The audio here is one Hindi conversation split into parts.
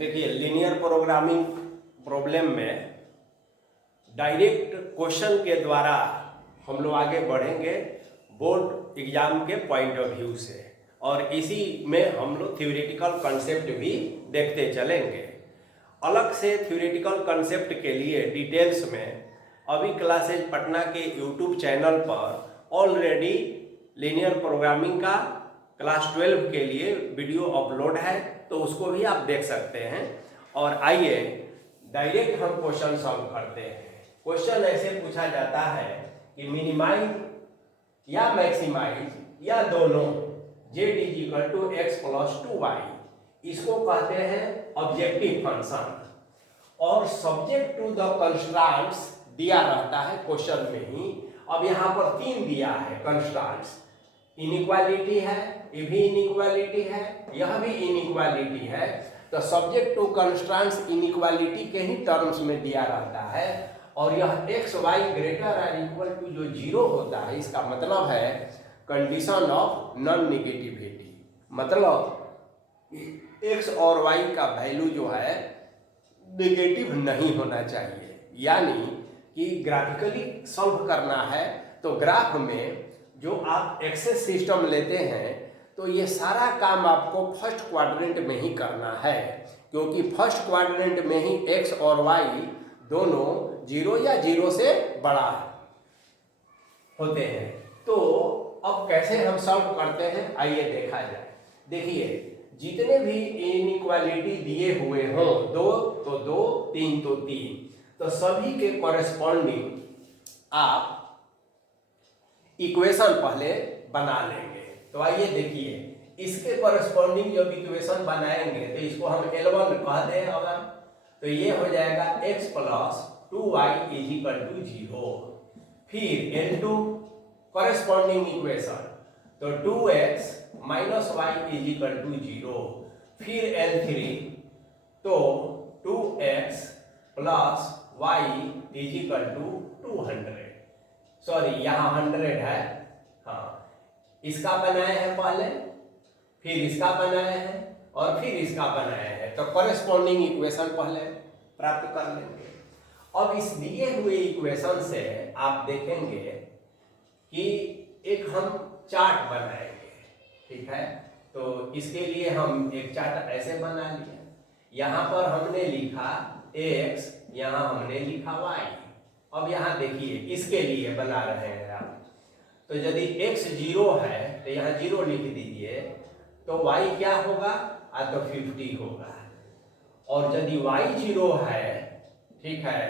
देखिए, लीनियर प्रोग्रामिंग प्रॉब्लम में डायरेक्ट क्वेश्चन के द्वारा हम लोग आगे बढ़ेंगे बोर्ड एग्जाम के पॉइंट ऑफ व्यू से, और इसी में हम लोग थ्योरेटिकल कंसेप्ट भी देखते चलेंगे। अलग से थ्योरेटिकल कंसेप्ट के लिए डिटेल्स में अभी क्लासेज पटना के यूट्यूब चैनल पर ऑलरेडी लीनियर प्रोग्रामिंग का क्लास 12 के लिए वीडियो अपलोड है, तो उसको भी आप देख सकते हैं। और आइए डायरेक्ट हम क्वेश्चन सॉल्व करते हैं। क्वेश्चन ऐसे पूछा जाता है कि मिनिमाइज या मैक्सिमाइज या दोनों z = x + 2y, इसको कहते हैं ऑब्जेक्टिव फंक्शन, और सब्जेक्ट टू द कंस्ट्रेंट्स दिया रहता है क्वेश्चन में ही। अब यहाँ पर 3 दिया है कंस्ट्रेंट्स, इनइक्वालिटी है, ये भी इनइक्वालिटी है, यह भी इनइक्वालिटी है, तो सब्जेक्ट टू कंस्ट्रेंट्स इनइक्वालिटी के ही टर्म्स में दिया रहता है। और यह x y ≥ जो 0 होता है, इसका मतलब है कंडीशन ऑफ नॉन नेगेटिविटी, मतलब x और y का वैल्यू जो है नेगेटिव नहीं होना चाहिए। यानी कि ग्राफिकली सॉल्व करना है तो ग्राफ में जो आप एक्सेस सिस्टम लेते हैं तो ये सारा काम आपको फर्स्ट क्वाड्रेंट में ही करना है, क्योंकि फर्स्ट क्वाड्रेंट में ही x और y दोनों 0 या 0 से बड़ा होते हैं। तो अब कैसे हम सॉल्व करते हैं, आइए देखा जाए। देखिए, जितने भी इनइक्वालिटी दिए हुए हों, 2 तो 2, 3 तो 3, तो सभी के कॉरेस्पॉन्डिंग आप इक्वेशन पहले बना लेंगे। तो आइए देखिए, इसके कॉरेस्पॉन्डिंग जब इक्वेशन बनाएंगे तो इसको हम L1 कहते हैं। अगर तो ये हो जाएगा x + 2y = 0। फिर L2 कॉरेस्पॉन्डिंग इक्वेशन, तो 2x - y = 0। फिर L3 तो 2x + y = 200। सॉरी, यहाँ 100 है, हाँ, इसका बनाए हैं पहले, फिर इसका बनाए हैं और फिर इसका बनाए हैं, तो कॉरेस्पॉन्डिंग इक्वेशन पहले प्राप्त कर लेंगे। अब इस दिए हुए इक्वेशन से आप देखेंगे कि एक हम चार्ट बनाएंगे, ठीक है। तो इसके लिए हम एक चार्ट ऐसे बना लिया, यहाँ पर हमने लिखा x, यहाँ हमने लिखा y। अब यहाँ देखिए, इसके लिए बना रहे हैं आप, तो यदि x 0 है तो यहाँ 0 लिख दीजिए, तो y क्या होगा, तो 50 होगा। और यदि y 0 है, ठीक है,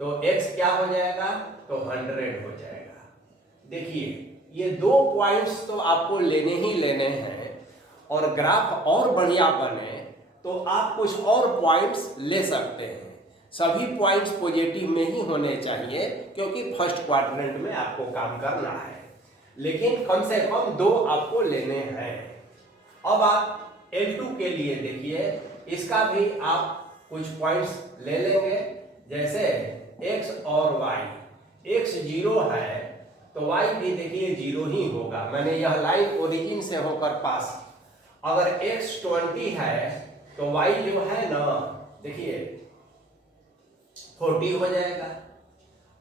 तो x क्या हो जाएगा, तो 100 हो जाएगा। देखिए, ये 2 पॉइंट्स तो आपको लेने ही लेने हैं, और ग्राफ और बढ़िया बने तो आप कुछ और पॉइंट्स ले सकते हैं। सभी पॉइंट्स पॉजिटिव में ही होने चाहिए, क्योंकि फर्स्ट क्वाड्रेंट में आपको काम करना है, लेकिन कम से कम 2 आपको लेने हैं। अब आप L2 के लिए देखिए, इसका भी आप कुछ पॉइंट्स ले लेंगे, जैसे x और y। x 0 है तो y भी देखिए 0 ही होगा, मैंने यह लाइन ओरिजिन से होकर पास। अगर x 20 है तो y जो है ना, देखिए 40 हो जाएगा।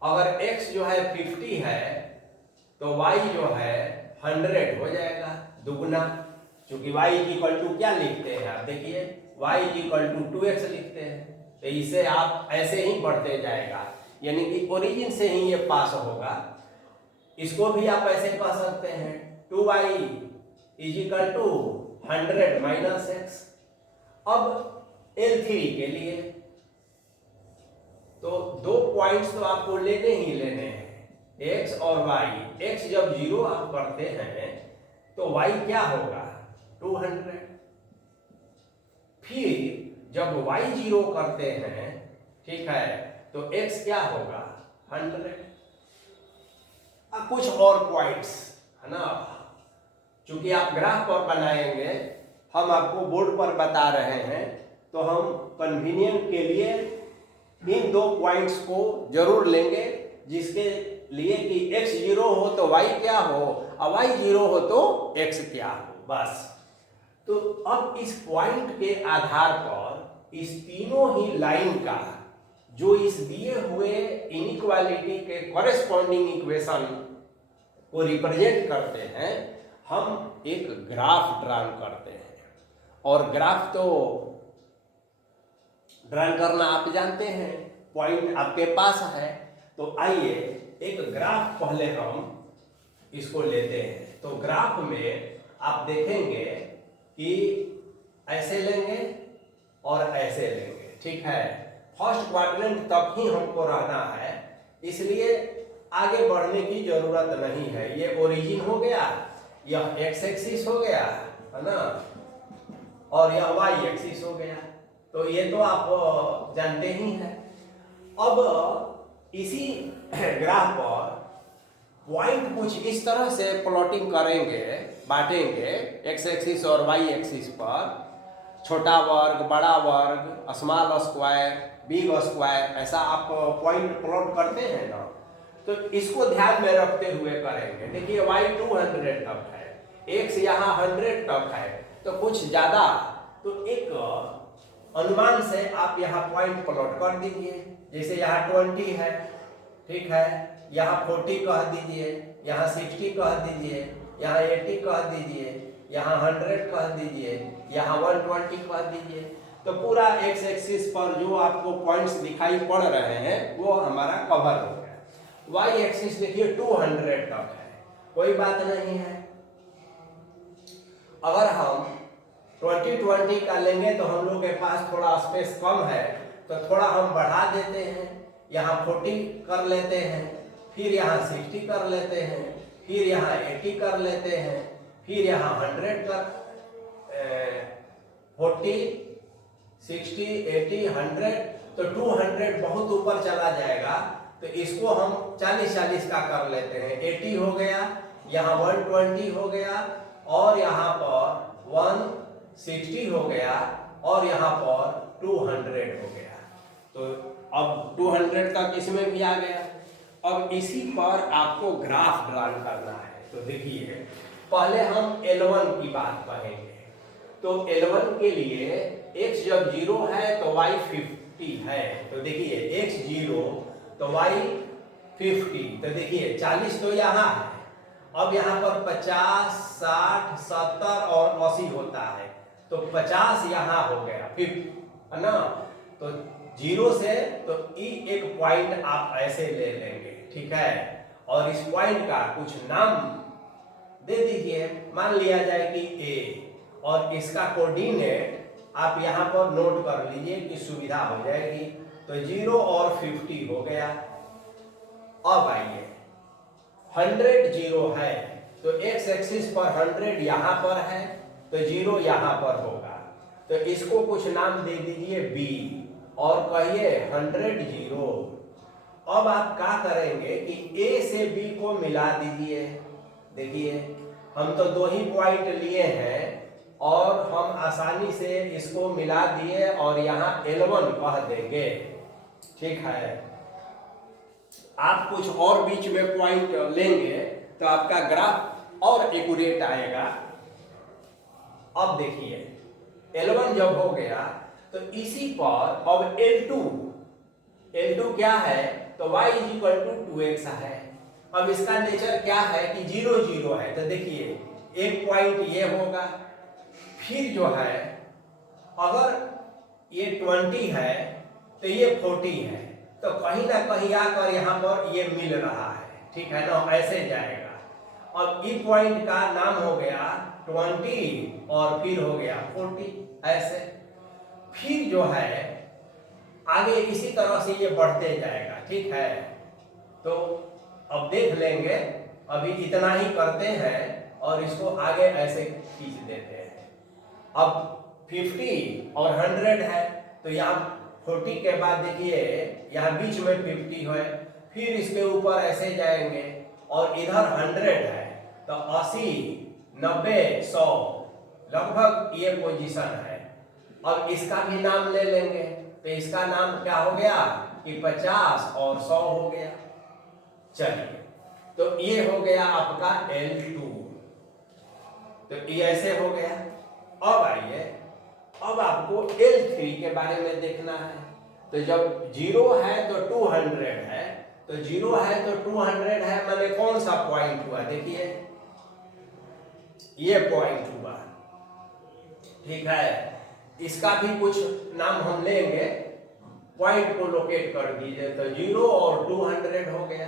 अगर x जो है 50 है तो y जो है 100 हो जाएगा, दुगना। क्योंकि y = क्या लिखते हैं आप, देखिए y = 2x लिखते हैं, तो इसे आप ऐसे ही बढ़ते जाएगा, यानी कि ओरिजिन से ही ये पास होगा। इसको भी आप ऐसे कह सकते हैं, 2y = 100 - x। अब L3 के लिए तो 2 पॉइंट्स तो आपको लेने ही लेने हैं, x और y। x जब 0 आप करते हैं तो y क्या होगा, 200। फिर जब y 0 करते हैं, ठीक है, तो x क्या होगा, 100। अब कुछ और पॉइंट्स है ना, चूंकि आप ग्राफ पर बनाएंगे, हम आपको बोर्ड पर बता रहे हैं, तो हम कन्वीनियंट के लिए इन 2 पॉइंट्स को जरूर लेंगे, जिसके लिए कि x 0 हो तो y क्या हो, और y 0 हो तो x क्या हो, बस। तो अब इस पॉइंट के आधार पर इस तीनों ही लाइन का जो इस दिए हुए इनइक्वालिटी के कॉरेस्पॉन्डिंग इक्वेशन को रिप्रेजेंट करते हैं, हम एक ग्राफ ड्रा करते हैं। और ग्राफ तो ड्रा करना आप जानते हैं, पॉइंट आपके पास है। तो आइए एक ग्राफ पहले हम इसको लेते हैं। तो ग्राफ में आप देखेंगे कि ऐसे लेंगे और ऐसे लेंगे, ठीक है। फर्स्ट क्वाड्रेंट तक ही हमको रहना है, इसलिए आगे बढ़ने की जरूरत नहीं है। ये ओरिजिन हो गया, यह एक्स एक्सिस हो गया, है ना, और यह वाई एक्सिस हो गया। तो ये तो आप जानते ही हैं। अब इसी ग्राफ पर पॉइंट कुछ इस तरह से प्लॉटिंग करेंगे, बांटेंगे एक्स एक्सिस और वाई एक्सिस पर, छोटा वर्ग, बड़ा वर्ग, स्मॉल स्क्वायर, बिग स्क्वायर, ऐसा आप पॉइंट प्लॉट करते हैं ना। तो इसको ध्यान में रखते हुए करेंगे। देखिए y 200 तक है, x यहाँ 100 तक है, तो कुछ ज्यादा, तो एक अनुमान से आप यहाँ पॉइंट प्लॉट कर दीजिए। जैसे यहाँ 20 है, ठीक है, यहाँ 40 कह दीजिए, यहाँ 60 कह दीजिए, यहाँ 80 कह दीजिए, यहाँ 100 कह दीजिए, यहाँ 120 कह दीजिए। तो पूरा एक्स एक्सिस पर जो आपको पॉइंट्स दिखाई पड़ रहे हैं वो हमारा कवर हो गया। वाई एक्सिस देखिए 200 तक है, कोई बात नहीं है। अगर हम 20 का लेंगे तो हम लोग के पास थोड़ा स्पेस कम है, तो थोड़ा हम बढ़ा देते हैं, यहाँ 40 कर लेते हैं, फिर यहाँ 60 कर लेते हैं, फिर यहाँ 80 कर लेते हैं, फिर यहाँ 100 कर 40, 60, 80, 100, तो 200 बहुत ऊपर चला जाएगा। तो इसको हम 40-40 का कर लेते हैं। 80 हो गया, यहाँ 120 हो गया, और यहाँ पर 160 हो गया, और यहाँ पर 200 हो गया। तो अब 200 तक इसमें भी आ गया। अब इसी पर आपको ग्राफ ड्रा करना है। तो देखिए पहले हम L1 की बात कहेंगे। तो L1 के लिए x जब 0 है तो y 50 है। तो देखिए x 0 तो y 50, तो देखिए 40 तो यहाँ है। अब यहाँ पर 50, 60, 70 और 80 होता है, तो 50 यहाँ हो गया 50, है ना। तो 0 से तो एक पॉइंट आप ऐसे ले लेंगे, ठीक है, और इस पॉइंट का कुछ नाम दे दीजिए। मान लिया जाए कि A, और इसका कोऑर्डिनेट आप यहाँ पर नोट कर लीजिए कि सुविधा हो जाएगी। तो 0 और 50 हो गया। अब आइए 100 0 है, तो x एक्सिस पर 100 यहाँ पर है, तो 0 यहाँ पर होगा। तो इसको कुछ नाम दे दीजिए B, और कहिए 100 0। अब आप क्या करेंगे कि A से B को मिला दीजिए। देखिए हम तो 2 ही पॉइंट लिए हैं, और हम आसानी से इसको मिला दिए और यहाँ L1 कह देंगे, ठीक है। आप कुछ और बीच में पॉइंट लेंगे तो आपका ग्राफ और एक्यूरेट आएगा। अब देखिए L1 जब हो गया तो इसी पर अब L2 क्या है, तो y = 2x है। अब इसका नेचर क्या है कि 0 0 है, तो देखिए एक पॉइंट ये होगा, फिर जो है अगर ये 20 है तो ये 40 है, तो कहीं ना कहीं आकर यहाँ पर ये मिल रहा है, ठीक है ना, ऐसे जाएगा। अब ई पॉइंट का नाम हो गया 20 और फिर हो गया 40, ऐसे। फिर जो है आगे इसी तरह से ये बढ़ते जाएगा, ठीक है। तो अब देख लेंगे, अभी इतना ही करते हैं और इसको आगे ऐसे खींच देते हैं। अब 50 और 100 है, तो यहाँ 40 के बाद देखिए यहाँ बीच में 50 है, फिर इसके ऊपर ऐसे जाएंगे, और इधर 100 है, तो 80, 90, 100 लगभग ये पोजीशन है। अब इसका भी नाम ले लेंगे, तो इसका नाम क्या हो गया कि 50 और 100 हो गया। चलिए, तो ये हो गया आपका L2, तो ये ऐसे हो गया। अब आइए, अब आप आपको L3 के बारे में देखना है। तो जब 0 है तो 200 है, तो 0 है तो 200 है, मैंने कौन सा पॉइंट हुआ, देखिए ये पॉइंट हुआ, ठीक है। इसका भी कुछ नाम हम लेंगे, पॉइंट को लोकेट कर दीजिए। तो 0 और 200 हो गया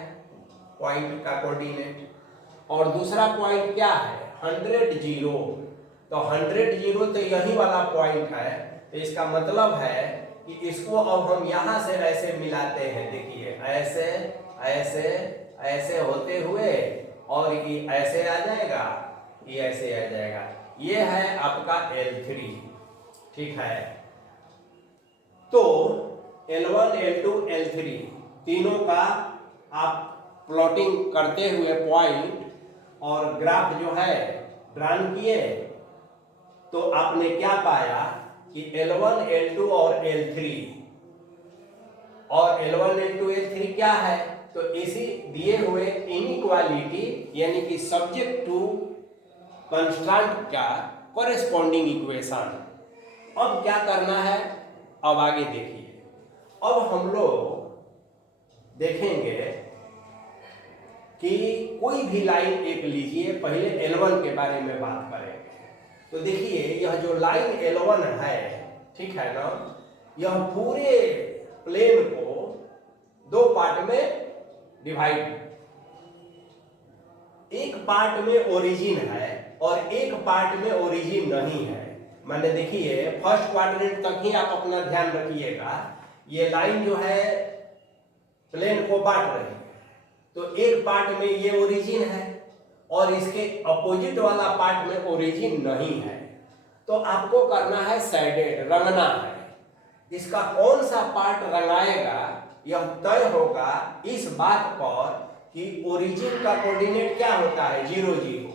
पॉइंट का कोऑर्डिनेट। और दूसरा पॉइंट क्या है, 100 0, तो 100 0 तो यही वाला पॉइंट है। तो इसका मतलब है कि इसको अब हम यहां से ऐसे मिलाते हैं, देखिए ऐसे ऐसे ऐसे होते हुए, और ये ऐसे आ जाएगा, ये ऐसे आ जाएगा। ये है आपका L3, ठीक है। तो L1 L2 L3 तीनों का आप प्लॉटिंग करते हुए पॉइंट और ग्राफ जो है ड्रान किए, तो आपने क्या पाया कि L1 L2 और L3 और L1 L2 L3 क्या है, तो इसी दिए हुए इनइक्वालिटी यानी कि सब्जेक्ट टू कंस्टेंट का कॉरेस्पॉन्डिंग इक्वेशन। अब क्या करना है, अब आगे देखिए। अब हम लोग देखेंगे कि कोई भी लाइन एक लीजिए, पहले L1 के बारे में बात करेंगे। तो देखिए यह जो लाइन L1 है, ठीक है ना, यह पूरे प्लेन को दो पार्ट में डिवाइड, एक पार्ट में ओरिजिन है और एक पार्ट में ओरिजिन नहीं है। मैंने देखिए फर्स्ट क्वाड्रेंट तक ही आप अपना ध्यान रखिएगा। ये लाइन जो है प्लेन को बांट रही है, तो एक पार्ट में ये ओरिजिन है और इसके अपोजिट वाला पार्ट में ओरिजिन नहीं है। तो आपको करना है शेडेड, रंगना है। इसका कौन सा पार्ट रंगाएगा यह तय होगा इस बात पर कि ओरिजिन का कोऑर्डिनेट क्या होता है 0 0,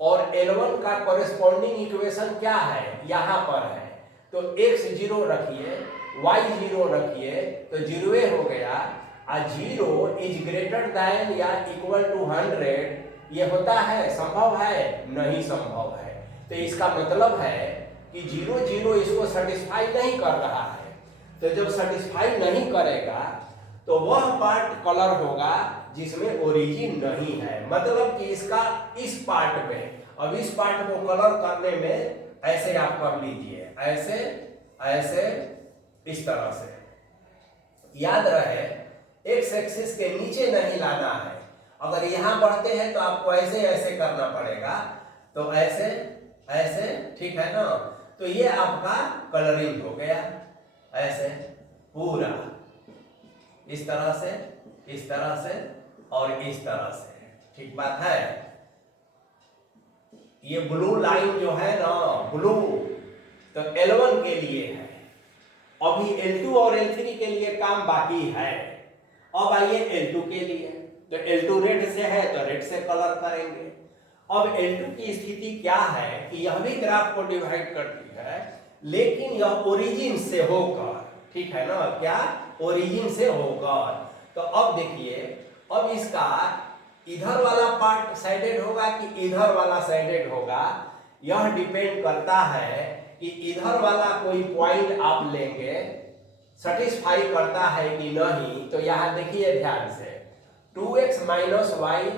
और L1 का कॉरेस्पॉन्डिंग इक्वेशन क्या है यहां पर है। तो x 0 रखिए, y 0 रखिए, तो 0 हो गया। 0 इज ग्रेटर देन या इक्वल टू 100 ये होता है, संभव है, नहीं संभव है। तो इसका मतलब है कि 0 0 इसको सेटिस्फाई नहीं कर रहा है। तो जब सेटिस्फाई नहीं करेगा तो वह पार्ट कलर होगा जिसमें ओरिजिन नहीं है। मतलब कि इसका इस पार्ट में, अब इस पार्ट को कलर करने में ऐसे आप कर लीजिए, ऐसे ऐसे इस तरह से। याद रहे एक्स एक्सिस के नीचे नहीं लाना है। अगर यहां बढ़ते हैं तो आपको ऐसे ऐसे करना पड़ेगा, तो ऐसे ऐसे, ठीक है ना। तो ये आपका कलरिंग हो गया, ऐसे पूरा इस तरह से, इस तरह से और इस तरह से, ठीक बात है। ये ब्लू लाइन जो है ना, ब्लू, तो L1 के लिए है। अभी L2 और L3 के लिए काम बाकी है। अब आइए L2 के लिए, तो L2 रेड से है तो रेड से कलर करेंगे। अब L2 की स्थिति क्या है कि यह भी ग्राफ को डिवाइड करती है, लेकिन यह ओरिजिन से होकर, ठीक है ना, क्या ओरिजिन से होकर। तो अब देखिए, अब इसका इधर वाला पार्ट साइडेड होगा कि इधर वाला साइडेड होगा, यह डिपेंड करता है कि इधर वाला कोई पॉइंट आप लेंगे, सेटिस्फाई करता है कि नहीं। तो यहां देखिए ध्यान से, 2x minus y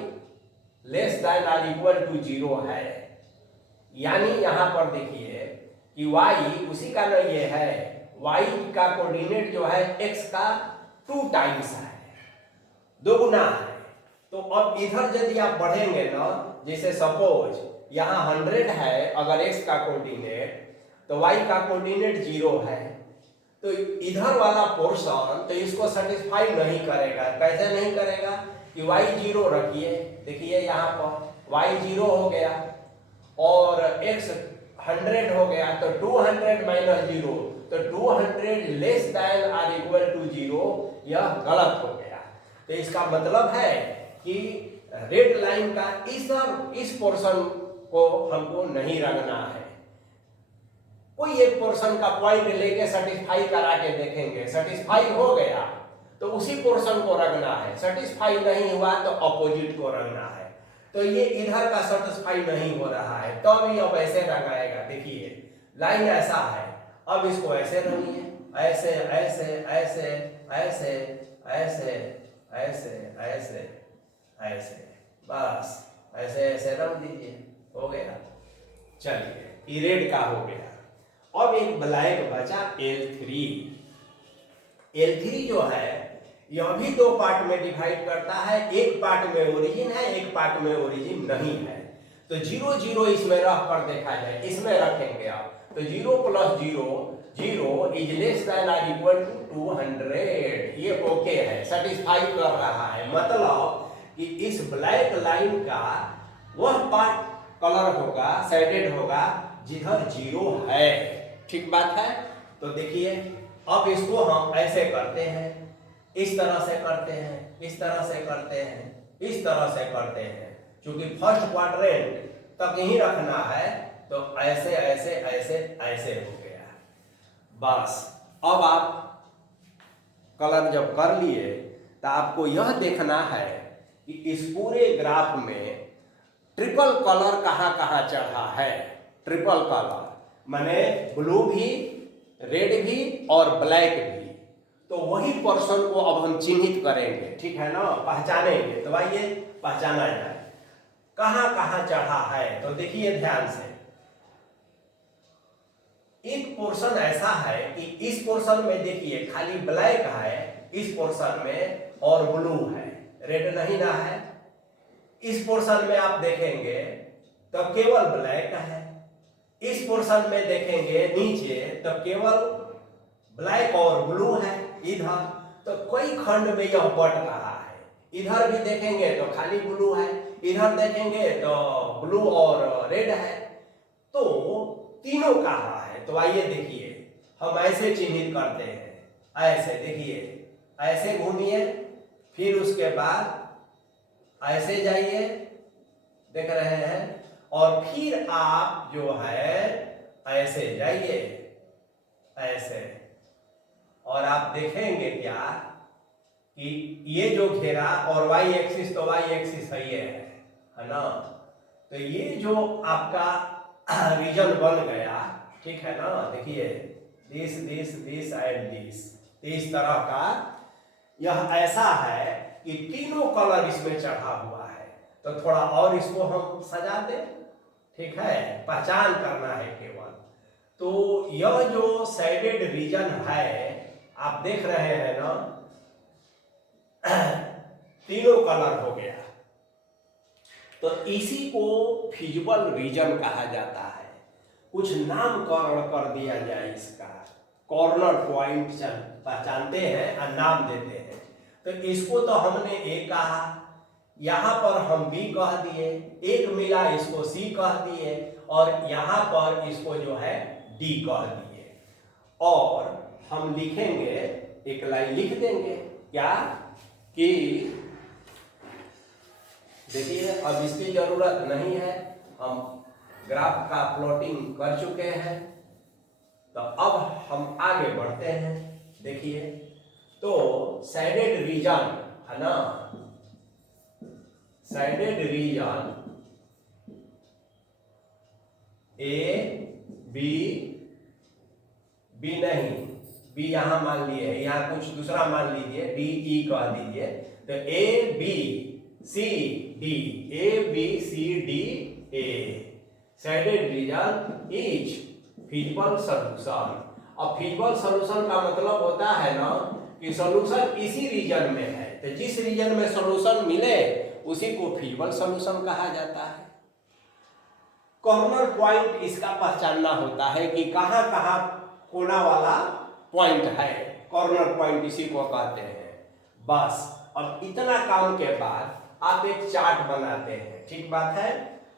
less than और इक्वल टू 0 है। यानी यहां पर देखिए कि y उसी का नहीं ये है, y का कोऑर्डिनेट जो है x का 2 टाइम्स है, दोगुना है। तो अब इधर यदि आप बढ़ेंगे ना, जैसे सपोज यहाँ 100 है अगर x का कोऑर्डिनेट, तो y का कोऑर्डिनेट 0 है, तो इधर वाला पोर्शन तो इसको सेटिस्फाई नहीं करेगा। कैसे नहीं करेगा कि y 0 रखिए, देखिए यहाँ पर y 0 हो गया और x 100 हो गया, तो 200 माइनस 0, तो 200 लेस देन और इक्वल टू 0, यह गलत हो गया। तो इसका मतलब है कि रेड लाइन का इस पोर्शन को हमको नहीं रंगना है। कोई एक पोर्शन का पॉइंट लेके सेटिस्फाई करा के देखेंगे, सेटिस्फाई हो गया तो उसी पोर्शन को रंगना है, सेटिस्फाई नहीं हुआ तो अपोजिट को रंगना है। तो ये इधर का सेटिस्फाई नहीं हो रहा है, तो भी अब ऐसे रंगाएगा। देखिए लाइन ऐसा है, अब इसको ऐसे रखिए, ऐसे ऐसे ऐसे ऐसे ऐसे ऐसे ऐसे ऐसे, बस ऐसे ऐसे रख दीजिए, हो गया। चलिए ये रेड का हो गया। अब एक ब्लैक बचा L3। L3 जो है यह भी दो पार्ट में डिवाइड करता है, एक पार्ट में ओरिजिन है, एक पार्ट में ओरिजिन नहीं है। तो 0 0 इसमें रख कर देखा जाए, इसमें रखेंगे आप तो 0 + 0 0 इज लेस देन और इक्वल टू 200। ये ओके है, सेटिस्फाई कर रहा है। मतलब कि इस ब्लैक लाइन का वह पार्ट कलर होगा, शेडेड होगा जिधर 0 है। ठीक बात है। तो देखिए अब इसको हम ऐसे करते हैं, इस तरह से करते हैं, इस तरह से करते हैं, इस तरह से करते हैं। क्योंकि फर्स्ट क्वाड्रेंट तक ही रखना है तो ऐसे ऐसे ऐसे ऐसे हो गया। बस अब आप कलर जब कर लिए तो आपको यह देखना है कि इस पूरे ग्राफ में ट्रिपल कलर कहाँ कहाँ चढ़ा है। ट्रिपल कलर माने ब्लू भी, रेड भी और ब्लैक भी। तो वही पर्सन को अब हम चिन्हित करेंगे, ठीक है ना, पहचानेंगे। तो आइए पहचाना जाए कहाँ कहाँ चढ़ा है। तो देखिए ध्यान से, एक पोर्शन ऐसा है कि इस पोर्शन में देखिए खाली ब्लैक है, इस पोर्शन में और ब्लू है, रेड नहीं ना है। इस पोर्शन में आप देखेंगे तो केवल ब्लैक है, इस पोर्शन में देखेंगे नीचे तो केवल ब्लैक और ब्लू है इधर। तो कई खंड में यह बट रहा है। इधर भी देखेंगे तो खाली ब्लू है, इधर देखेंगे तो ब्लू और रेड है। तो तीनों कहाँ है। तो आइए देखिए हम ऐसे चिन्हित करते हैं, ऐसे देखिए, ऐसे घूमिए, फिर उसके बाद ऐसे जाइए, देख रहे हैं, और फिर आप जो है ऐसे जाइए, ऐसे, और आप देखेंगे क्या कि ये जो घेरा और वाई एक्सिस, तो वाई एक्सिस है ये है ना। तो ये जो आपका रीजन बन गया, ठीक है ना। देखिए this this this and this, इस तरह का यह ऐसा है कि तीनों कलर इसमें चढ़ा हुआ है। तो थोड़ा और इसको हम सजा दें, ठीक है, पहचान करना है केवल। तो यह जो शेडेड रीजन है आप देख रहे हैं ना, तीनों कलर हो गया। तो इसी को फिजिबल रीजन कहा जाता है। कुछ नामकरण कर दिया जाए इसका, कॉर्नर पॉइंट पहचानते हैं और नाम देते हैं। तो इसको तो हमने ए कहा, यहाँ पर हम बी कह दिए, एक मिला इसको सी कह दिए, और यहाँ पर इसको जो है डी कह दिए। और हम लिखेंगे, एक लाइन लिख देंगे क्या कि देखिए अब इसकी जरूरत नहीं है, हम ग्राफ का प्लॉटिंग कर चुके हैं। तो अब हम आगे बढ़ते हैं। देखिए तो शेडेड रीजन है ना, shaded region A B, B नहीं, बी यहां मान लिए, यहां कुछ दूसरा मान लीजिए, डी ई कह दीजिए। तो A B C D, A B C D A, shaded region is feasible solution. अब फिजिबल सॉल्यूशन का मतलब होता है ना कि सॉल्यूशन इसी रीजन में है। तो जिस रीजन में सॉल्यूशन मिले उसी को फिजिबल सॉल्यूशन कहा जाता है। कॉर्नर पॉइंट इसका पहचानना होता है कि कहां कहां कोना वाला पॉइंट है, कॉर्नर पॉइंट इसी को कहते हैं। बस अब इतना काम के बाद आप एक चार्ट बनाते हैं, ठीक बात है।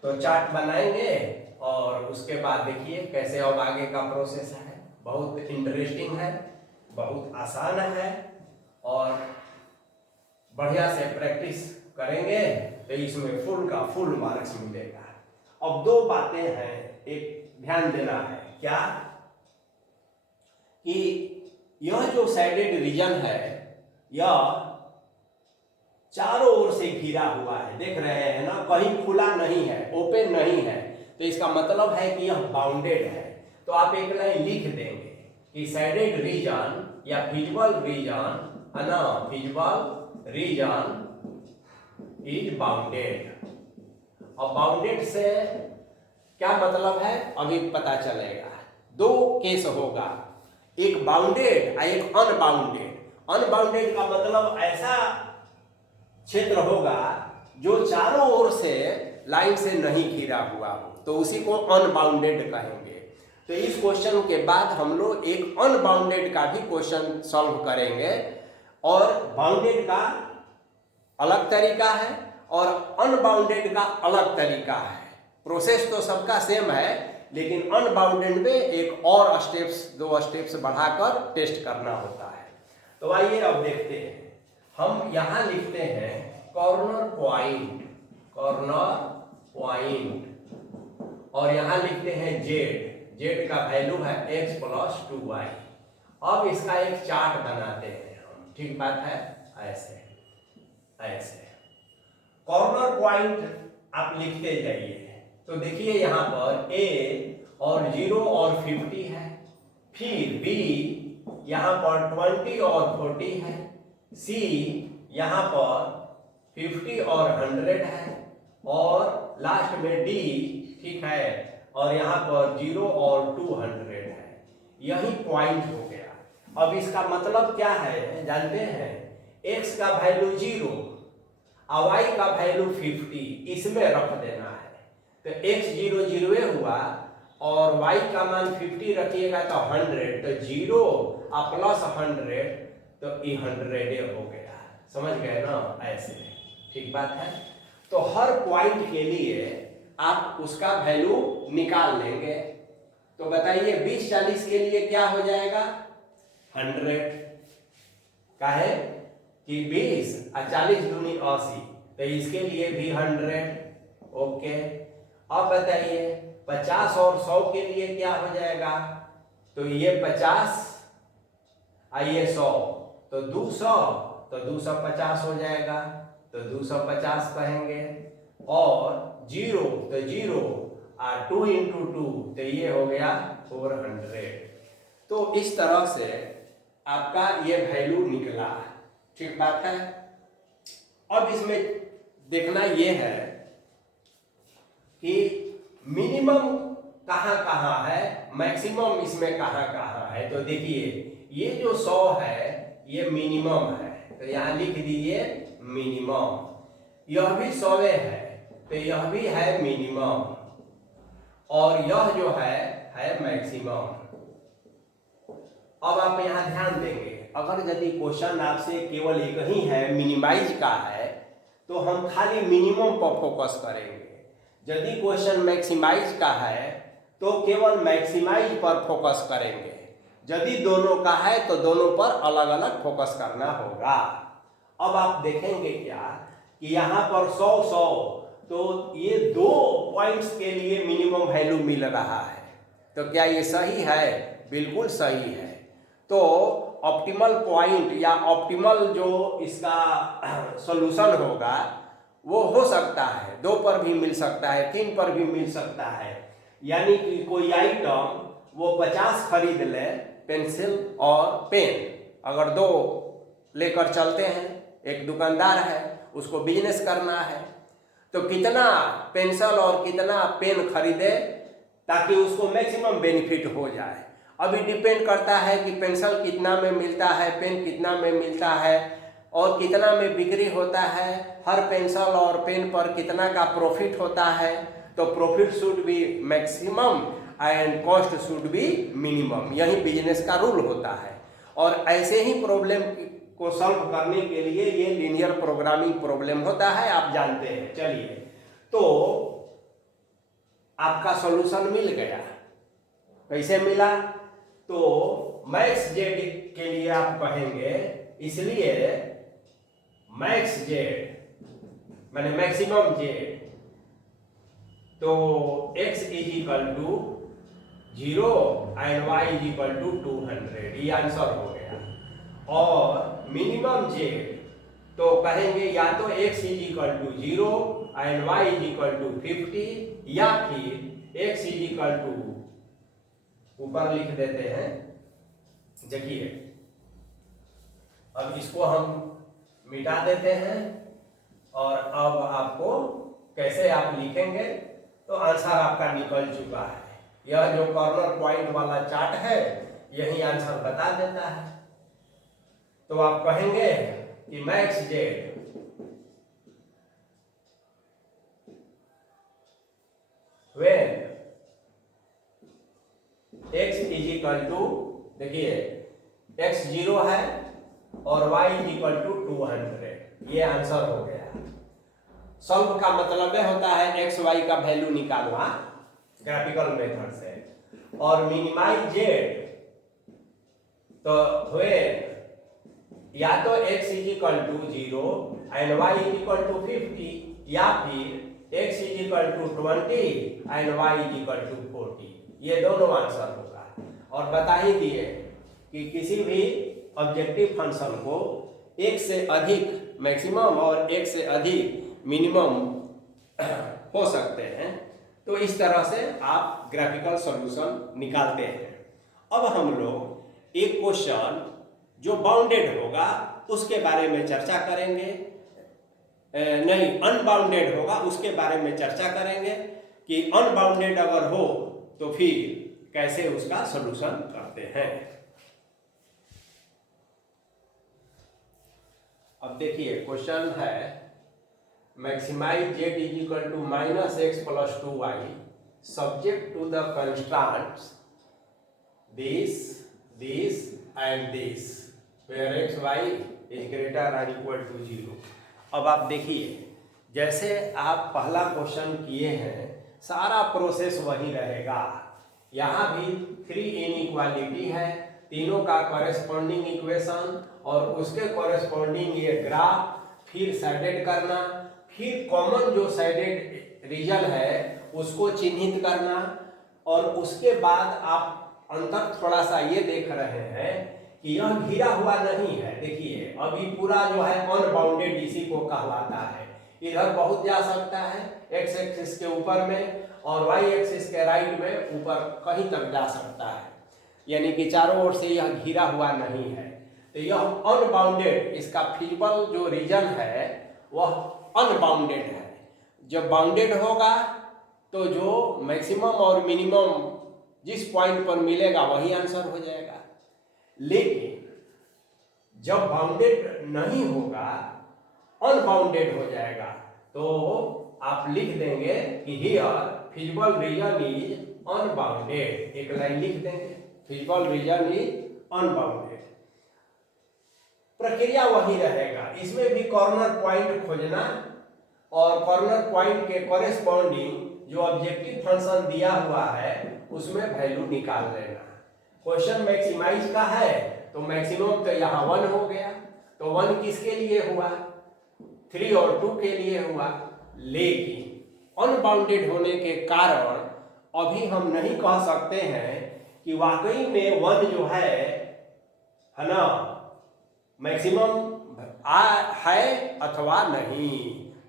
तो चार्ट बनाएंगे और उसके बाद देखिए कैसे अब आगे का प्रोसेस है। बहुत इंटरेस्टिंग है, बहुत आसान है, और बढ़िया से प्रैक्टिस करेंगे तो इसमें फुल का फुल मार्क्स मिलेगा। अब दो बातें हैं, एक ध्यान देना है क्या कि यह जो शेडेड रीजन है यह चारों ओर से घिरा हुआ है, देख रहे हैं ना, कहीं खुला नहीं है, ओपन नहीं है। तो इसका मतलब है कि यह बाउंडेड है। तो आप एक लाइन लिख देंगे कि शेडेड रीजन या फिजिबल रीजन है ना, फिजिबल रीजन इज बाउंडेड। और बाउंडेड से क्या मतलब है अभी पता चलेगा। दो केस होगा, एक बाउंडेड और एक अनबाउंडेड। अनबाउंडेड का मतलब ऐसा क्षेत्र होगा जो चारों ओर से लाइन से नहीं घिरा हुआ हो, तो उसी को अनबाउंडेड कहेंगे। तो इस क्वेश्चन के बाद हम लोग एक अनबाउंडेड का भी क्वेश्चन सॉल्व करेंगे। और बाउंडेड का अलग तरीका है और अनबाउंडेड का अलग तरीका है। प्रोसेस तो सबका सेम है, लेकिन अनबाउंडेड में एक और स्टेप्स, 2 स्टेप्स बढ़ाकर टेस्ट करना होता है। तो आइए अब देखते हैं। हम यहाँ लिखते हैं कॉर्नर पॉइंट, कॉर्नर पॉइंट, और यहाँ लिखते हैं जेड। जेड का वैल्यू है x + 2y। अब इसका एक चार्ट बनाते हैं हम, ठीक बात है। ऐसे ऐसे कॉर्नर पॉइंट आप लिखते जाइए। तो देखिए यहाँ पर a और 0 और 50 है, फिर b यहाँ पर 20 और 40 है, c यहाँ पर 50 और 100 है, और लास्ट में d, ठीक है, और यहाँ पर 0 और 200 है। यही पॉइंट हो गया। अब इसका मतलब क्या है जानते हैं, x का वैल्यू 0 और y का वैल्यू 50 इसमें रख देना है। तो x 0 0 हुआ और y का मान 50 रखिएगा तो 100, तो 0 और प्लस 100 तो ये 100 हो गया। समझ गए ना, ऐसे, ठीक बात है। तो हर पॉइंट के लिए आप उसका वैल्यू निकाल लेंगे। तो बताइए 20 40 के लिए क्या हो जाएगा, 100 का है कि 20 और 40 दूनी 80, तो इसके लिए भी 100। ओके, अब बताइए 50 और 100 के लिए क्या हो जाएगा। तो ये 50 और ये 100, तो 200, तो 250 हो जाएगा, तो 250 कहेंगे। और 0 तो 0 और 2 × 2 तो ये हो गया 400। तो इस तरह से आपका ये वैल्यू निकला, ठीक बात है। अब इसमें देखना ये है कि मिनिमम कहाँ कहाँ है, मैक्सिमम इसमें कहाँ कहाँ है। तो देखिए ये जो 100 है ये मिनिमम है, तो यहाँ लिख दीजिए मिनिमम। यह भी 100 है, तो यह भी है मिनिमम, और यह जो है मैक्सिमम। अब आप यहाँ ध्यान देंगे, अगर यदि क्वेश्चन आपसे केवल एक ही है, मिनिमाइज का है, तो हम खाली मिनिमम पर फोकस करेंगे। यदि क्वेश्चन मैक्सिमाइज का है तो केवल मैक्सिमाइज पर फोकस करेंगे। यदि दोनों का है तो दोनों पर अलग अलग फोकस करना होगा। अब आप देखेंगे क्या कि यहाँ पर 100 तो ये 2 पॉइंट्स के लिए मिनिमम वैल्यू मिल रहा है। तो क्या ये सही है? बिल्कुल सही है। तो ऑप्टिमल पॉइंट या ऑप्टिमल जो इसका सॉल्यूशन होगा वो हो सकता है 2 पर भी मिल सकता है, 3 पर भी मिल सकता है। यानी कि कोई आइटम वो 50 खरीद ले, पेंसिल और पेन, अगर 2 लेकर चलते हैं, एक दुकानदार है उसको बिजनेस करना है, तो कितना पेंसिल और कितना पेन खरीदे ताकि उसको मैक्सिमम बेनिफिट हो जाए। अभी डिपेंड करता है कि पेंसिल कितना में मिलता है, पेन कितना में मिलता है और कितना में बिक्री होता है, हर पेंसिल और पेन पर कितना का प्रॉफिट होता है। तो profit should be maximum and cost should be minimum, यही बिजनेस का रूल होता है। और ऐसे ही प्रॉब्लम को सॉल्व करने के लिए ये लीनियर प्रोग्रामिंग प्रॉब्लम होता है, आप जानते हैं। चलिए, तो आपका सॉल्यूशन मिल गया। कैसे मिला? तो मैक्स जेड के लिए आप कहेंगे, इसलिए मैक्स जेड माने मैक्सिमम जेड, तो x = 0 एंड y = 200, ये आंसर हो गया। और मिनिमम जेड तो कहेंगे या तो x = 0 एंड y = 50, या फिर x = ऊपर लिख देते हैं देखिए अब इसको हम मिटा देते हैं और अब आपको कैसे आप लिखेंगे तो आंसर आपका निकल चुका है। यह जो कॉर्नर पॉइंट वाला चार्ट है यही आंसर बता देता है। तो आप कहेंगे कि max z when x is equal to, देखिए x 0 है और y इज इक्वल टू 200, ये आंसर हो गया। सॉल्व का मतलब होता है एक्स वाई का वैल्यू निकालना ग्राफिकल मेथड से, और मिनिमाइज जेड तो हुए या तो x is equal to 0 and y is equal to 50, या फिर x is equal to 20 and y is equal to 40, ये दोनों आंसर होगा। और बता ही दिए कि किसी भी ऑब्जेक्टिव फंक्शन को एक से अधिक मैक्सिमम और एक से अधिक मिनिमम हो सकते हैं, तो इस तरह से आप ग्राफिकल सॉल्यूशन निकालते हैं। अब हम लोग एक क्वेश्चन जो बाउंडेड होगा उसके बारे में चर्चा करेंगे, नहीं अनबाउंडेड होगा उसके बारे में चर्चा करेंगे कि अनबाउंडेड अगर हो तो फिर कैसे उसका सॉल्यूशन करते हैं। अब देखिए क्वेश्चन है maximize z is equal to -x + 2y subject to the constraints this and this where x y is greater और इक्वल टू 0। अब आप देखिए जैसे आप पहला क्वेश्चन किए हैं सारा प्रोसेस वही रहेगा। यहाँ भी 3 इनइक्वालिटी है, तीनों का कॉरेस्पॉन्डिंग इक्वेशन और उसके कॉरेस्पॉन्डिंग ये ग्राफ, फिर साइडेड करना, फिर कॉमन जो साइडेड रीजन है उसको चिन्हित करना, और उसके बाद आप अंतर थोड़ा सा ये देख रहे हैं कि यह घिरा हुआ नहीं है। देखिए अभी पूरा जो है अनबाउंडेड इसी को कहलाता है। इधर बहुत जा सकता है x एक्सिस के ऊपर में और y एक्सिस के राइट में ऊपर कहीं तक जा सकता है, यानी कि चारों ओर से यह घिरा हुआ नहीं है। तो यह अनबाउंडेड, इसका फिजिबल जो रीजन है वह अनबाउंडेड है। जब बाउंडेड होगा तो जो मैक्सिमम और मिनिमम जिस पॉइंट पर मिलेगा वही आंसर हो जाएगा। लेकिन जब बाउंडेड नहीं होगा, अनबाउंडेड हो जाएगा, तो आप लिख देंगे कि here feasible region is unbounded, एक लाइन लिख देंगे फिजिबल रीजन इज अनबाउंडेड। प्रक्रिया वही रहेगा, इसमें भी कॉर्नर पॉइंट खोजना और कॉर्नर पॉइंट के कॉरेस्पॉन्डिंग जो ऑब्जेक्टिव फंक्शन दिया हुआ है उसमें वैल्यू निकाल लेना। क्वेश्चन मैक्सिमाइज का है तो मैक्सिमम तो यहाँ 1 हो गया, तो 1 किसके लिए हुआ, 3 और 2 के लिए हुआ। लेकिन अनबाउंडेड होने के कारण अभी हम नहीं कह सकते हैं कि वाकई में 1 जो है ना मैक्सिमम है अथवा नहीं,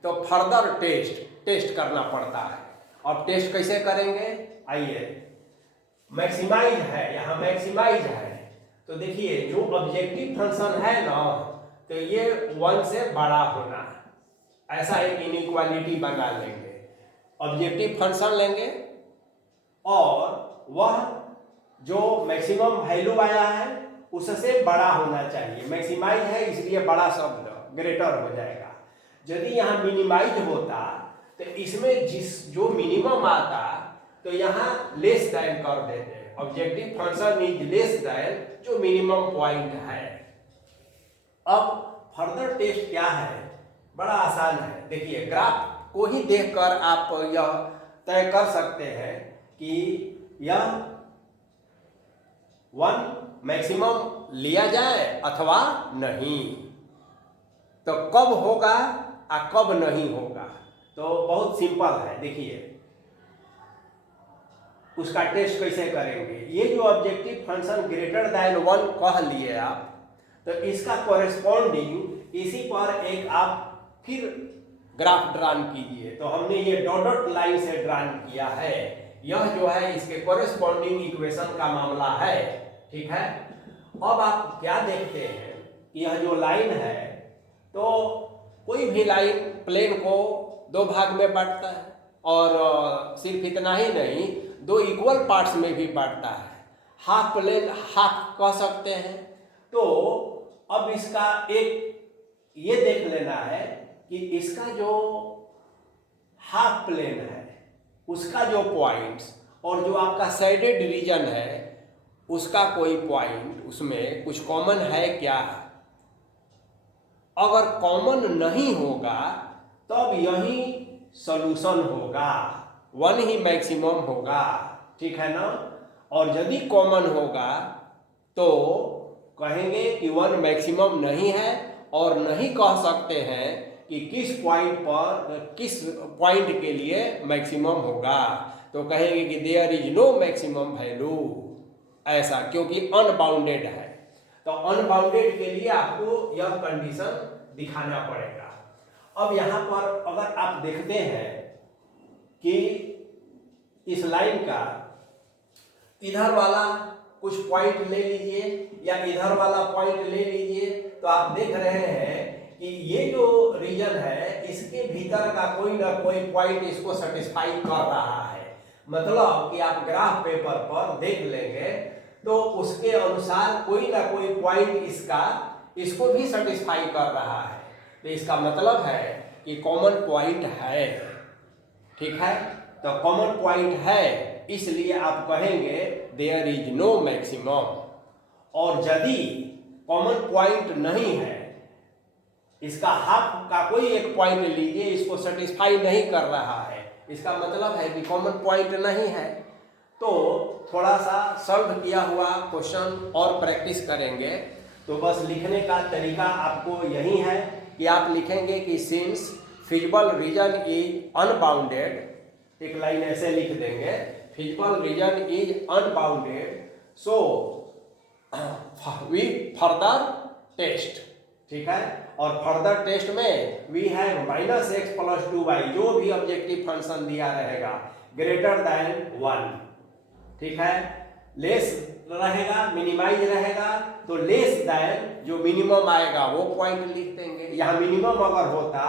तो फर्दर टेस्ट करना पड़ता है। अब टेस्ट कैसे करेंगे, आइए मैक्सिमाइज है, यहाँ मैक्सिमाइज है तो देखिए जो ऑब्जेक्टिव फंक्शन है ना तो ये 1 से बड़ा होना, ऐसा एक इनइक्वालिटी बना लेंगे। ऑब्जेक्टिव फंक्शन लेंगे और वह जो मैक्सिमम वैल्यू आया है उससे बड़ा होना चाहिए। मैक्सिमाइज है इसलिए बड़ा शब्द ग्रेटर हो जाएगा। यदि यहाँ मिनिमाइज होता तो इसमें जो मिनिमम आता तो यहाँ लेस देन कर देते। Objective function is less than जो मिनिमम पॉइंट है। अब फर्दर टेस्ट क्या है, बड़ा आसान है। देखिए ग्राफ को ही देखकर आप यह तय कर सकते हैं कि यह 1 मैक्सिमम लिया जाए अथवा नहीं, तो कब होगा और कब नहीं होगा, तो बहुत सिंपल है। देखिए उसका टेस्ट कैसे करेंगे, ये जो ऑब्जेक्टिव फंक्शन ग्रेटर देन 1 कह लिए आप, तो इसका कॉरेस्पॉन्डिंग इसी पर एक आप फिर ग्राफ ड्रान कीजिए। तो हमने ये डॉट लाइन से ड्रान किया है, यह जो है इसके कॉरेस्पॉन्डिंग इक्वेशन का मामला है, ठीक है। अब आप क्या देखते हैं कि यह जो लाइन है, तो कोई भी लाइन प्लेन को दो भाग में बांटता है, और सिर्फ इतना ही नहीं, दो इक्वल पार्ट्स में भी बांटता है। हाफ प्लेन हाफ कह सकते हैं। तो अब इसका एक ये देख लेना है कि इसका जो हाफ प्लेन है उसका जो पॉइंट्स और जो आपका साइडेड रीजन है उसका कोई पॉइंट उसमें कुछ कॉमन है क्या। अगर कॉमन नहीं होगा तब यही सॉल्यूशन होगा, वन ही मैक्सिमम होगा, ठीक है ना। और यदि कॉमन होगा तो कहेंगे कि वन मैक्सिमम नहीं है, और नहीं कह सकते हैं कि किस पॉइंट पर किस पॉइंट के लिए मैक्सिमम होगा, तो कहेंगे कि there is no maximum value, ऐसा, क्योंकि अनबाउंडेड है। तो अनबाउंडेड के लिए आपको यह कंडीशन दिखाना पड़ेगा। अब यहाँ पर अगर आप देखते हैं कि इस लाइन का इधर वाला कुछ पॉइंट ले लीजिए या इधर वाला पॉइंट ले लीजिए, तो आप देख रहे हैं कि ये जो रीजन है इसके भीतर का कोई ना कोई पॉइंट इसको सेटिस्फाई कर रहा है। मतलब कि आप ग्राफ पेपर पर देख लेंगे तो उसके अनुसार कोई ना कोई पॉइंट इसको भी सेटिस्फाई कर रहा है। तो इसका मतलब है कि कॉमन पॉइंट है, ठीक है। तो कॉमन पॉइंट है, इसलिए आप कहेंगे देयर इज नो मैक्सिमम। और यदि कॉमन पॉइंट नहीं है, इसका हाफ का कोई एक पॉइंट लीजिए, इसको सेटिस्फाई नहीं कर रहा है, इसका मतलब है कि कॉमन पॉइंट नहीं है। तो थोड़ा सा सॉल्व किया हुआ क्वेश्चन और प्रैक्टिस करेंगे। तो बस लिखने का तरीका आपको यही है कि आप लिखेंगे कि since feasible region is unbounded, एक लाइन ऐसे लिख देंगे, feasible region is unbounded, so we further test, ठीक है। और फर्दर टेस्ट में वी हैव -x + 2y, जो भी ऑब्जेक्टिव फंक्शन दिया रहेगा ग्रेटर दैन 1, ठीक है। लेस रहेगा, मिनिमाइज रहेगा, तो लेस दैन जो मिनिमम आएगा वो पॉइंट लिख देंगे। यहाँ मिनिमम अगर होता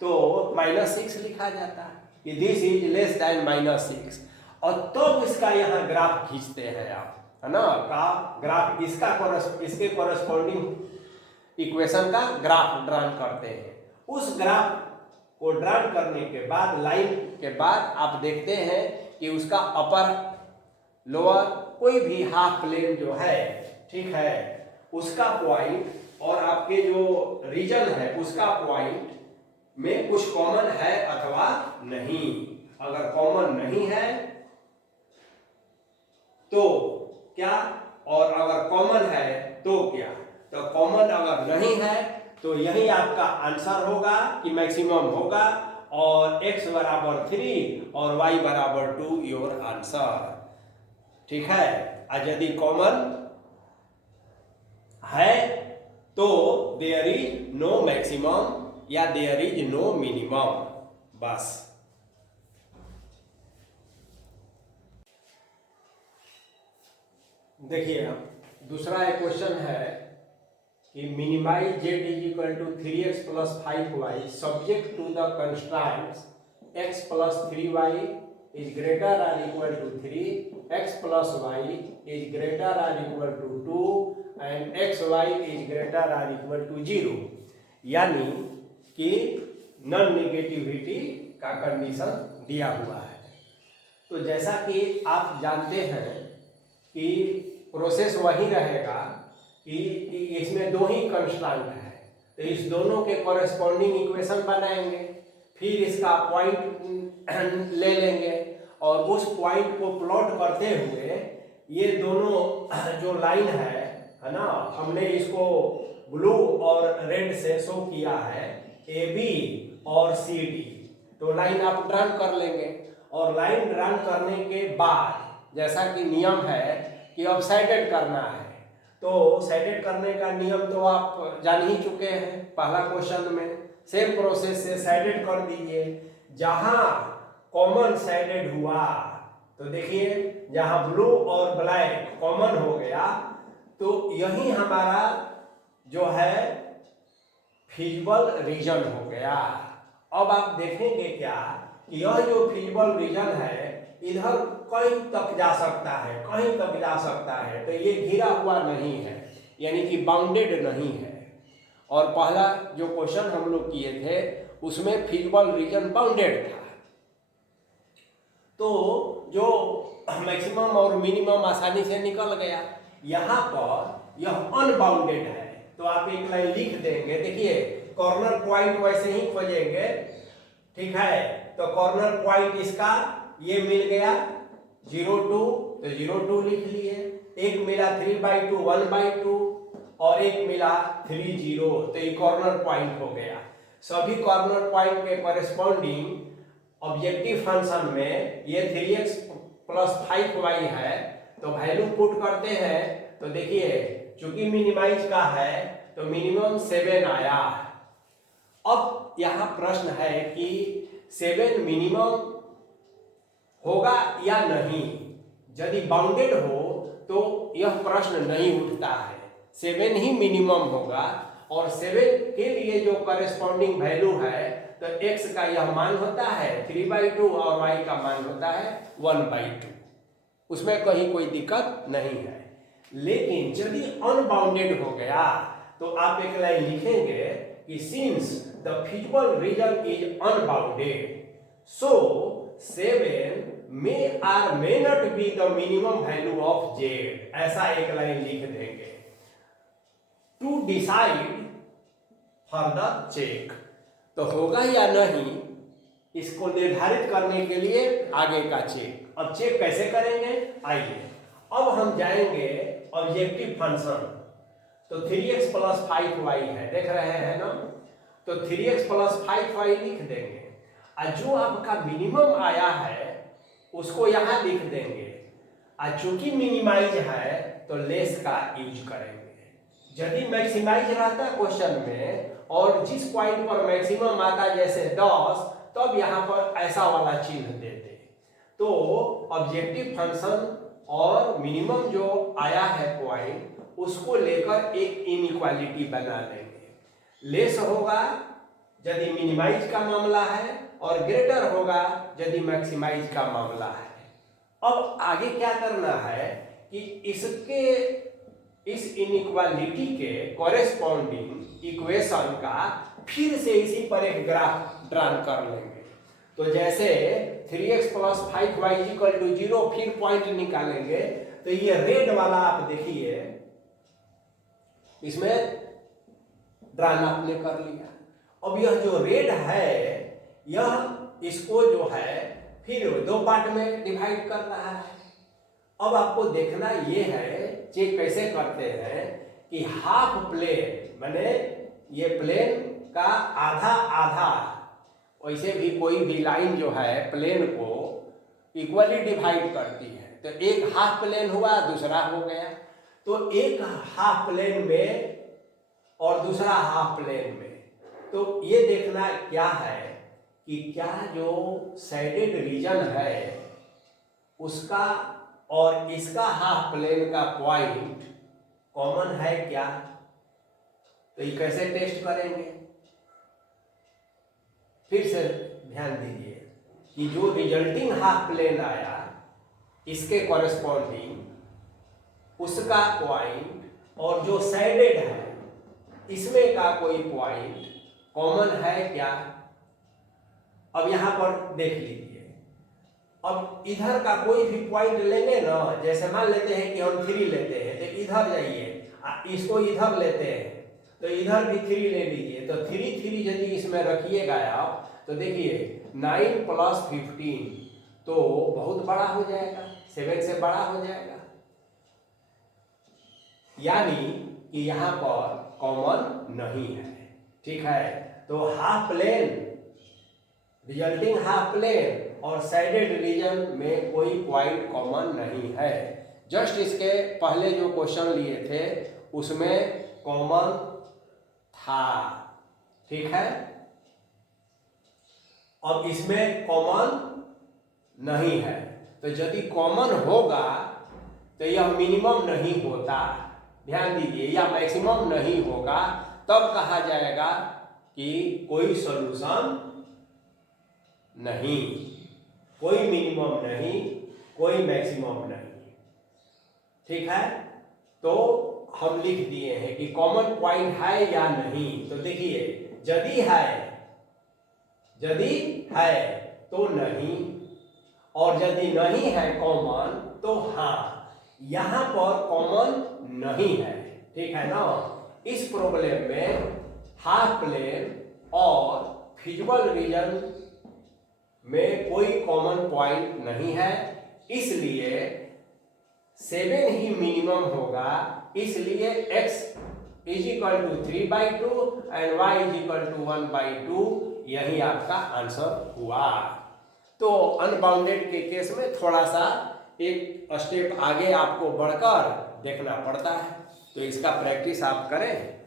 तो -6 लिखा जाता कि दिस इज लेस दैन -6, और तब इसका यहाँ ग्राफ खींचते हैं आप, है ना, का ग्राफ इसके कॉरेस्पॉन्डिंग इक्वेशन का ग्राफ ड्रान करते हैं। उस ग्राफ को ड्रान करने के बाद लाइन के बाद आप देखते हैं कि उसका अपर लोअर कोई भी हाफ प्लेन जो है, ठीक है, उसका पॉइंट और आपके जो रीजन है उसका पॉइंट में कुछ कॉमन है अथवा नहीं। अगर कॉमन नहीं है तो क्या, और अगर कॉमन है तो क्या। तो कॉमन अगर नहीं है तो यही आपका आंसर होगा कि मैक्सिमम होगा, और x = 3 और y = 2 योर आंसर, ठीक है। और यदि कॉमन है तो देयर इज नो मैक्सिमम या देयर इज नो मिनिमम, बस। देखिए दूसरा एक क्वेश्चन है कि minimize z = 3x + 5y subject to the constraints x + 3y is greater or equal to 3, x + y is greater or equal to 2 and xy is greater or equal to 0। यानी कि नॉन नेगेटिविटी का कंडीशन दिया हुआ है। तो जैसा कि आप जानते हैं कि प्रोसेस वही रहेगा कि इसमें दो ही कंस्ट्रेंट है, तो इस दोनों के कॉरेस्पॉन्डिंग इक्वेशन बनाएंगे, फिर इसका पॉइंट ले लेंगे और उस पॉइंट को प्लॉट करते हुए ये दोनों जो लाइन है ना, हमने इसको ब्लू और रेड से शो किया है, AB और CD। तो लाइन आप ड्रान कर लेंगे, और लाइन ड्रान करने के बाद जैसा कि नियम है कि अब साइडेड करना है, तो साइडेड करने का नियम तो आप जान ही चुके हैं पहला क्वेश्चन में। सेम प्रोसेस से साइडेड कर दीजिए। जहां कॉमन साइडेड हुआ तो देखिए जहां ब्लू और ब्लैक कॉमन हो गया तो यही हमारा जो है फिजिबल रीजन हो गया। अब आप देखेंगे क्या कि यह जो फिजिबल रीजन है इधर कहीं तक जा सकता है, कहीं तक जा सकता है, तो ये घिरा हुआ नहीं है, यानी कि बाउंडेड नहीं है। और पहला जो क्वेश्चन हम लोग किए थे उसमें फिजिबल रीजन बाउंडेड था, तो जो मैक्सिमम और मिनिमम आसानी से निकल गया। यहाँ पर यह अनबाउंडेड है, तो आप एक लाइन लिख देंगे। देखिए कॉर्नर पॉइंट वैसे ही खोजेंगे, ठीक है, तो कॉर्नर पॉइंट इसका ये मिल गया 0,2, तो 0,2 लिख लिए। एक मिला 3/2 1/2 और एक मिला 3,0, तो ये कॉर्नर पॉइंट हो गया। सभी कॉर्नर पॉइंट के कॉरेस्पॉन्डिंग ऑब्जेक्टिव फंक्शन में ये 3x + 5y है, तो वैल्यू पुट करते हैं। तो देखिए चूंकि मिनिमाइज का है तो मिनिमम 7 आया। अब यहाँ प्रश्न है कि 7 मिनिमम होगा या नहीं। यदि बाउंडेड हो तो यह प्रश्न नहीं उठता है, 7 ही मिनिमम होगा। और 7 के लिए जो कॉरेस्पॉन्डिंग वैल्यू है तो x का यह मान होता है 3/2 और y का मान होता है 1/2, उसमें कहीं कोई दिक्कत नहीं है। लेकिन यदि अनबाउंडेड हो गया तो आप एक लाइन लिखेंगे कि since the feasible region is unbounded so 7 may or may not be the minimum value of z, ऐसा एक लाइन लिख देंगे to decide for the check. तो होगा या नहीं इसको निर्धारित करने के लिए आगे का चेक। अब चेक कैसे करेंगे, आइए अब हम जाएंगे ऑब्जेक्टिव फंक्शन। तो 3x + 5y है, देख रहे हैं ना, तो 3x + 5y लिख देंगे और जो आपका मिनिमम आया है उसको यहाँ लिख देंगे। और चूंकि मिनिमाइज है तो लेस का यूज करेंगे। यदि मैक्सिमाइज रहता क्वेश्चन में और जिस पॉइंट पर मैक्सिमम आता जैसे 10, तब यहाँ पर ऐसा वाला चिन्ह देते। तो ऑब्जेक्टिव फंक्शन और मिनिमम जो आया है पॉइंट उसको लेकर एक इनइक्वालिटी बना लेंगे। लेस होगा यदि मिनिमाइज का मामला है और ग्रेटर होगा यदि मैक्सिमाइज का मामला है। अब आगे क्या करना है कि इस इनइक्वालिटी के कॉरेस्पॉन्डिंग इक्वेशन का फिर से इसी पर एक ग्राफ ड्रॉ कर लेंगे। तो जैसे 3x + 5y = 0 फिर पॉइंट निकालेंगे, तो ये रेड वाला आप देखिए इसमें ड्रॉ आपने कर लिया। अब यह जो रेड है यह इसको जो है फिर 2 पार्ट में डिवाइड कर रहा है। अब आपको देखना ये है चेक कैसे करते हैं कि हाफ प्लेन माने ये प्लेन का आधा आधा, वैसे भी कोई भी लाइन जो है प्लेन को इक्वली डिवाइड करती है। तो एक हाफ प्लेन हुआ दूसरा हो गया, तो एक हाफ प्लेन में और दूसरा हाफ प्लेन में। तो ये देखना क्या है कि क्या जो साइडेड रीजन है उसका और इसका हाफ प्लेन का पॉइंट कॉमन है क्या। तो ये कैसे टेस्ट करेंगे, फिर से ध्यान दीजिए कि जो रिजल्टिंग हाफ प्लेन आया इसके कॉरेस्पॉन्डिंग उसका पॉइंट और जो साइडेड है इसमें का कोई पॉइंट कॉमन है क्या। अब यहां पर देख लीजिए, अब इधर का कोई भी पॉइंट लेंगे ना, जैसे मान लेते हैं कि हम 3 लेते हैं, तो इधर जाइए, इसको इधर लेते हैं तो इधर भी 3 ले लीजिए। तो 3 यदि इसमें रखिएगा आप तो देखिए 9 + 15 तो बहुत बड़ा हो जाएगा, 7 से बड़ा हो जाएगा, यानी कि यहाँ पर कॉमन नहीं है। ठीक है, तो half plane, resulting half plane और साइडेड रीजन में कोई पॉइंट कॉमन नहीं है। जस्ट इसके पहले जो क्वेश्चन लिए थे उसमें कॉमन था। ठीक है, अब इसमें कॉमन नहीं है, तो यदि कॉमन होगा तो यह मिनिमम नहीं होता। ध्यान दीजिए, या मैक्सिमम नहीं होगा, तब कहा जाएगा कि कोई सॉल्यूशन नहीं, कोई मिनिमम नहीं, कोई मैक्सिमम नहीं। ठीक है, तो हम लिख दिए हैं कि कॉमन पॉइंट है या नहीं। तो देखिए, यदि है तो नहीं, और यदि नहीं है कॉमन तो हाँ। यहां पर कॉमन नहीं है, ठीक है ना। इस प्रॉब्लम में हाफ प्लेन और फिजिबल रीजन में कोई कॉमन पॉइंट नहीं है, इसलिए 7 ही मिनिमम होगा। इसलिए x is equal to 3/2 and y is equal to 1/2, यही आपका आंसर हुआ। तो अनबाउंडेड के केस में थोड़ा सा एक स्टेप आगे आपको बढ़कर देखना पड़ता है, तो इसका प्रैक्टिस आप करें।